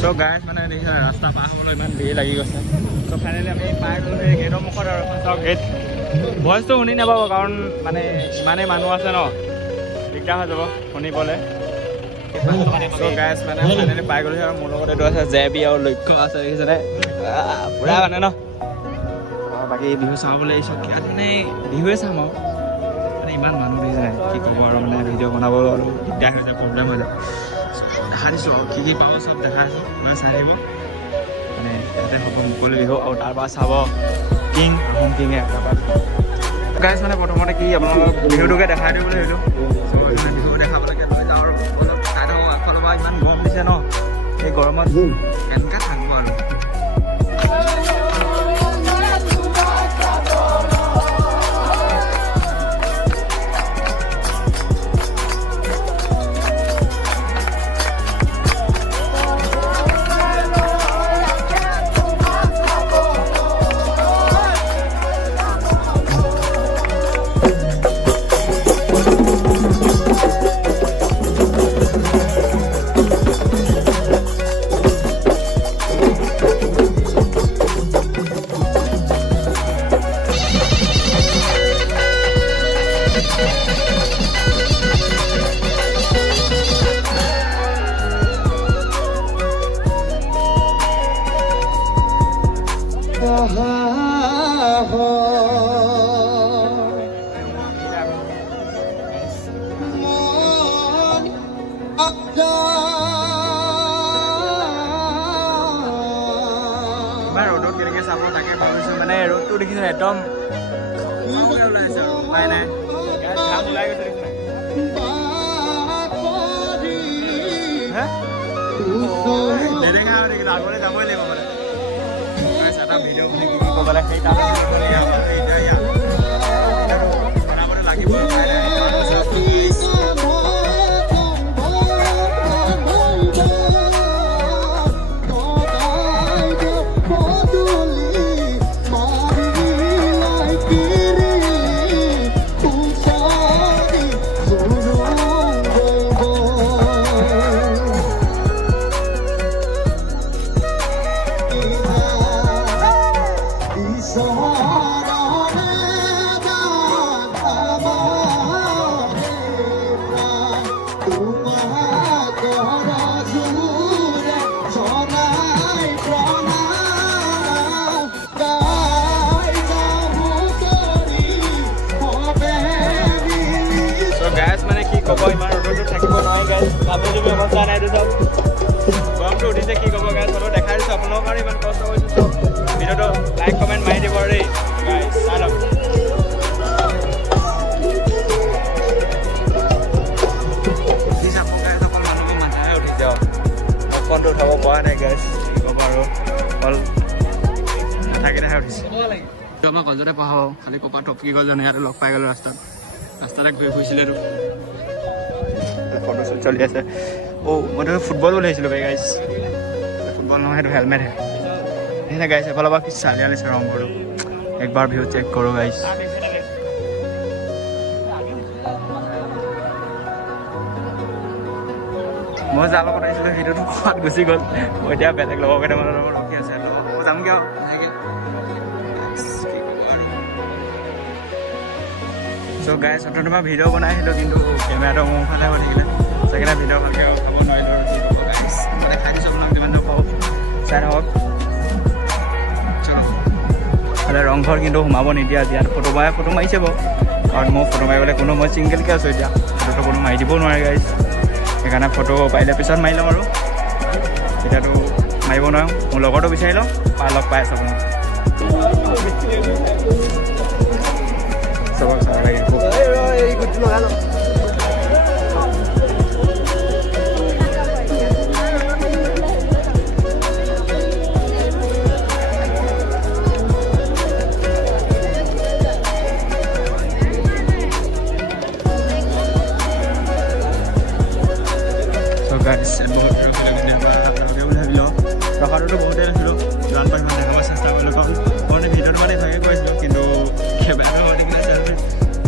so guys মানে দেখিছে ৰাস্তা পাৰ হ'বলৈ ইমান দেৰি লাগি গৈছে সো ফাইনেলি আমি পাৰ গ'লো সেই গেটৰ মুখত আৰু চাওক গেট ভইচটো শুনি নাপাব কাৰণ মানে ইমানেই মানুহ আছে ন দিগদাৰ হৈ যাব শুনিবলৈ সো গাইজ মানে ফাইনেলি পাই গ'লো আৰু মোৰ লগত এইটো আছে জেবি আৰু লক্ষ্য আছে দেখিছেনে পুৰা মানে ন বাকী বিহু চাবলৈ আহিছোঁ মানে বিহুৱে চাম আৰু মানে ইমান মানুহ দেখিছে কি ক'ব আৰু মানে ভিডিঅ' বনাব আৰু দিগদাৰ হৈ যায় প্ৰব্লেম হৈ যায় দেখা দিছোঁ আৰু কি পাব চব দেখা দিছোঁ মানে চাই আহিব মানে ইয়াতে হ'ব মুকলি বিহু আৰু তাৰপৰা চাব কিং আহোম কিঙে তাৰপৰা গাইজ মানে প্ৰথমতে কি আপোনালোকক বিহুটোকে দেখাই দিওঁ বুলি ভাবিলোঁ চ' বিহু দেখাবলৈকে লৈ যাওঁ আৰু চাই থাকোঁ আগফালৰ পৰা ইমান গৰম দিছে ন এই গৰমত কেনেকৈ থাকোঁ আৰু ৰ'দত কেনেকৈ চাব তাকে ভাবিছোঁ মানে ৰ'দটো দেখিছোঁ একদম ওলাইছে আৰু উপায় নাই ঘাম ওলাই গৈছে নেদেখা হৈ থাকিলে আগলৈ যাবই লাগিব মানে এটা ভিডিঅ' বুলি কি ক'ব লাগে সেই তাতে বনাবলৈ লাগিব ক'ব ইমান ৰ'দতো থাকিব নোৱাৰি গাইজ আপুনি ব্যৱস্থা নাই চব গৰমটো উঠিছে কি ক'ব গাইজ হ'লেও দেখাই দিছোঁ আপোনালোকৰ কাৰণে ইমান কষ্ট কৰিছোঁ চব ভিডিঅ'টো লাইক কমেণ্ট মাৰি দিব দেই গাইজ চাই লওক উঠিছে আকৌ গাইজ অকল মানুহবোৰ মাথাহে উঠিছে আৰু অকণটো উঠাব পৰা নাই গাইজ কি ক'ব আৰু অকল নাথাকিলেহে উঠিছে আমাৰ কলেজতে পঢ়াব খালি কপা টপকি গ'লজনে ইয়াতে লগ পাই গ'লোঁ ৰাস্তাতে ঘূৰি ফুৰিছিলেতো ফটো শ্বুট চলি আছে মইতো ফুটবল বুলি আহিছিলোঁ ভাই গাইজ ফুটবল নহয় সেইটো হেলমেটহে সেইনে গাইজ এফালৰ পৰা কি চালি আনিছে ৰংঘৰটো একবাৰ ভিউ চেক কৰোঁ গাইজ মই যাৰ লগত আহিছিলোঁ সেইটোতো খোৱাত গুচি গ'ল মই এতিয়া বেলেগ লগৰ কেইটামানৰ লগত ৰখি আছে মই যামগৈ আৰু চ' গাইজ অন্তত মই ভিডিঅ' বনাই আহিলোঁ কিন্তু কেমেৰাটো মোৰ ফালে হৈ থাকিলে চাগে ভিডিঅ' ভালকৈ উঠাব নোৱাৰিলোঁ আৰু কি ক'ব গাইজ মই দেখাই দিছোঁ আপোনাক যিমান পাওঁ চাই থাকক চলো হ'লে ৰংঘৰ কিন্তু সোমাব নিদিয়ে আজি ইয়াত ফটো মাৰিছে বাৰু কাৰণ মই ফটো মাৰিবলৈ কোনো মই ছিংগেলকৈ আছোঁ এতিয়া ফটোটো কোনো মাৰি দিবও নোৱাৰে গাইজ সেইকাৰণে ফটো পাৰিলে পিছত মাৰি ল'ম আৰু এতিয়াতো মাৰিব নোৱাৰোঁ মোৰ লগৰটো বিচাৰি লওঁ লগ পাই আছোঁ আপোনাক চবক চাব লাগে ৰখাটোতো বহুতেই ৰাখিলোঁ জান পাই ইমান দেখাব চেষ্টা কৰিলোঁ কাৰণ মই ভিডিঅ'টো মানে ভাগে কৰিছিলোঁ কিন্তু বেয়া হৈ থাকিলে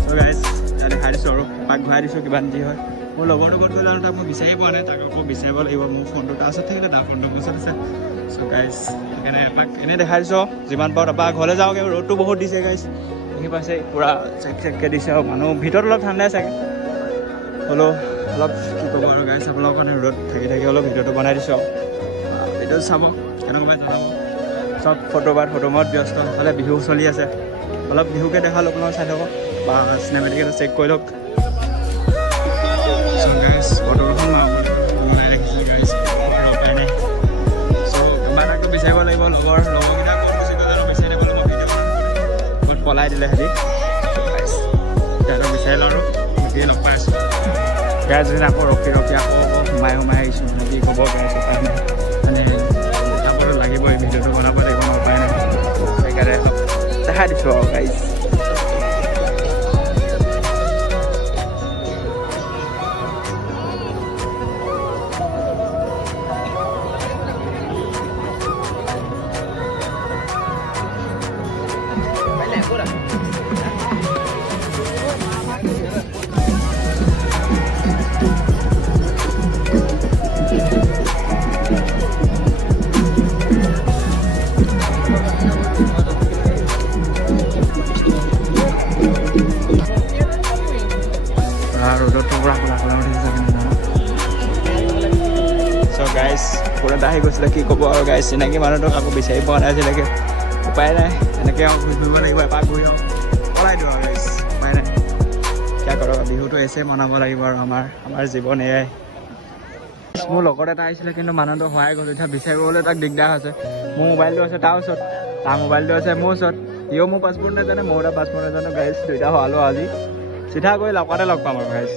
চ' গাইজ ইয়াত দেখাই দিছোঁ আৰু পাক ঘূৰাই দিছোঁ কিমান যি হয় মোৰ লগৰটো ক'ত গ'ল আৰু তাক মই বিচাৰি পোৱা নাই তাক আকৌ বিচাৰিব লাগিব মোৰ ফোনটো তাৰপিছত থাকিলে তাৰ ফোনটো পিছত আছে চ' গাইজ সেইকাৰণে এপাক এনেই দেখাই দিছোঁ যিমান পাৰোঁ তাৰপৰা ঘৰলৈ যাওঁগৈ ৰ'দটো বহুত দিছে গাইজ দেখি পাইছে পূৰা চেককৈ দিছে আৰু মানুহ ভিতৰত অলপ ঠাণ্ডাই চাগে হ'লেও অলপ কি ক'ব আৰু গাইজ আপোনালোকৰ কাৰণে ৰ'দ থাকি থাকি অলপ ভিডিঅ'টো বনাই দিছোঁ আৰু ভিডিঅ'টো চাব কেনেকুৱা জনাব চব ফটোমত ব্যস্ত নহ'লে বিহু চলি আছে অলপ বিহুকে দেখালোঁ আপোনালোক চাই থাকক বা চিনেমেটিক এটা চেক কৰি লওক ফটোখন বনাই ৰাখিছে গাইজ উপায় নাই চ' কোনোবা এটাকতো বিচাৰিব লাগিব লগৰকেইটা ক'ত গুচি গ'ল আৰু বিচাৰি নাপালোঁ মই ভিডিঅ' ক'ত পলাই দিলে সিহঁতি সিহঁতক বিচাৰি লওঁ আৰু গোটেই লগ পাই আছোঁ গাইজ যেন আকৌ ৰখি আকৌ সোমাই আহিছোঁ মানে কি ক'ব গাইজ উপায় নাই মানে যাবতো লাগিবই ভিডিঅ'টো বনাব লাগিব ন উপায় নাই সেইকাৰণে অলপ দেখাই দিছোঁ আৰু গাইজ গাইজ পুৰাটা আহি গৈছিলে কি ক'ব আৰু গাইজ চিনাকি মানুহটোক আকৌ বিচাৰি পোৱা নাই আজিলৈকে উপায় নাই এনেকৈ আৰু ঘূৰি ফুৰিব লাগিব এপাক ঘূৰি আৰু পলাই দিওঁ আৰু গাইজ উপায় নাই কিয় কৰক বিহুটো এছে মনাব লাগিব আৰু আমাৰ জীৱন এয়াই মোৰ লগত এটা আহিছিলে কিন্তু মানুহটো সহায় কৰিলোঁ এতিয়া বিচাৰিবলৈ তাক দিগদাৰ হৈছে মোৰ মোবাইলটো আছে তাৰ ওচৰত তাৰ মোবাইলটো আছে মোৰ ওচৰত সিও মোৰ পাছপৰ্ট নাজানে মোৰ এটা পাছপৰ্ট নাজানো গাইজ দুইটা হোৱালোঁ আজি চিধা কৰি লগতে লগ পাম আৰু গাইজ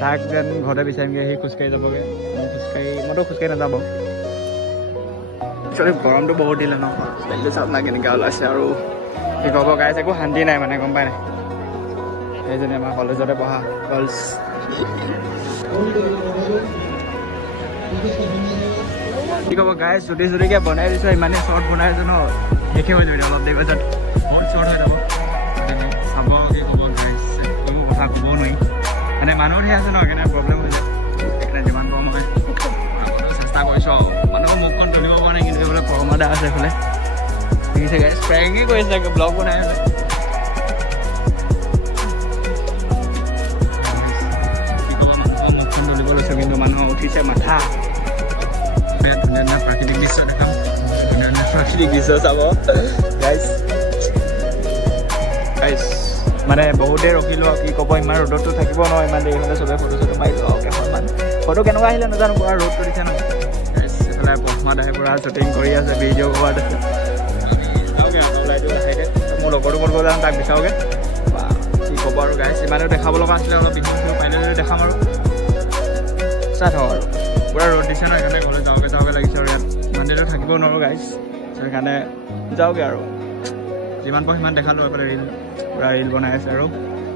তাক যেন ঘৰতে বিচাৰিমগৈ সি খোজকাঢ়ি যাবগৈ মইতো খোজকাঢ়ি নাযাব একচুৱেলি গৰমটো বহুত দিলে ন বেলটো চাপ না কেনেকৈ ওলাইছে আৰু কি ক'ব গাইজ একো শান্তি নাই মানে গম পাই নাই সেইজনী আমাৰ কলেজতে পঢ়া গাৰ্লছ কি ক'ব গাইজ চুটিকৈ বনাই দিছোঁ ইমানেই শ্বৰ্ট বনাই দিছোঁ ন শেষে হৈ যাব অলপ দেৰি পাছত বহুত শ্বৰ্ট হৈ যাব চাব কি ক'ব গাইজ কোনো কথা ক'ব নোৱাৰি মানে মানুহৰ সেই আছে ন সেইকাৰণে প্ৰব্লেম হৈ যায় সেইকাৰণে যিমান পাৰোঁ মই চেষ্টা কৰিছোঁ আৰু মানুহৰ মুখখন তুলিব পৰা নাই কিন্তু এইফালে পৰমাদা আছে এইফালে দেখিছে গাইজ প্ৰেংকেই কৰিছে ব্লগ বনাই আছে কি ক'ব মানুহৰ মুখখন তুলিব লৈছোঁ কিন্তু মানুহৰ উঠিছে মাথা ধুনীয়া ধুনীয়া প্ৰাকৃতিক দৃশ্য দেখাম ধুনীয়া ধুনীয়া প্ৰাকৃতিক দৃশ্য চাব গাইজ মানে বহুতেই ৰখিলোঁ আৰু কি ক'ব ইমান ৰ'দতো থাকিব নহয় ইমান দেৰি হ'লে চবেই ফটো চটো মাৰিলোঁ আৰু কেইখনমান ফটো কেনেকুৱা আহিলে নাজানো পুৰা ৰ'দটো দিছে ন এইফালে পহমাত আহি পুৰা শ্বুটিং কৰি আছে ভিডিঅ' ক'ৰবাত আছে যাওঁগৈ আৰু ওলাই দিওঁ লাহেকৈ মোৰ লগৰটো ক'ত গ'ল তাক বিচাৰোগৈ বা কি ক'ব আৰু গাইজ ইমানেও দেখাব লগা আছিলে অলপ বিহু পাৰিলে দেখাম আৰু চাই থাকক আৰু পুৰা ৰ'দ দিছে ন সেইকাৰণে ঘৰলৈ যাওঁগৈ লাগিছে আৰু ইয়াত ইমান দেৰিলৈ থাকিব নোৱাৰোঁ গাইজ সেইকাৰণে যাওঁগৈ আৰু যিমান পাৰোঁ সিমান দেখালোঁ এইফালে পুৰা ৰিল বনাই আছে আৰু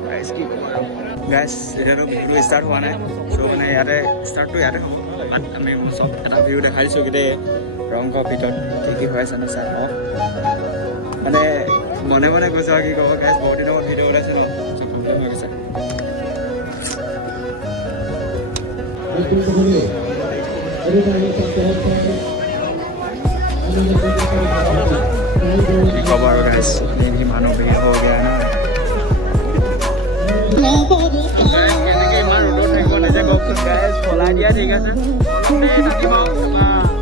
গাইজ কি ক'ব আৰু গাইজ এতিয়াতো ভিডিঅ'টো ষ্টাৰ্ট হোৱা নাই চ' মানে ইয়াতে ষ্টাৰ্টটো ইয়াতে হ'ব আমি চব এটা ভিডিঅ' দেখাই দিছোঁ গোটেই ৰংঘৰ ভিতৰত কি হৈ আছে ন চাই হওক মানে মনে কৈছোঁ আৰু কি ক'ব গাইজ বহুত দিনৰ ভিডিঅ' ওলাইছে ন চব কমপ্লিট হৈ গৈছে কি ক'ব আৰু গাইজ মানুহ ভিৰ হৈ গৈ না কেনেকৈ ইমান ৰ'দত থাকিব নিজে কওকচোন গাইজ পলাই দিয়া ঠিক আছে থাকিব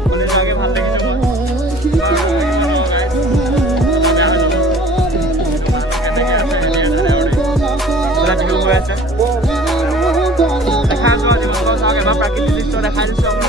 মানে যোৱাকৈ ভাল লাগিছে বিহু হৈ আছে দেখাই আছোঁ যিমান চাওক এবাৰ প্ৰাকৃতিক দৃশ্য দেখাই দিছোঁ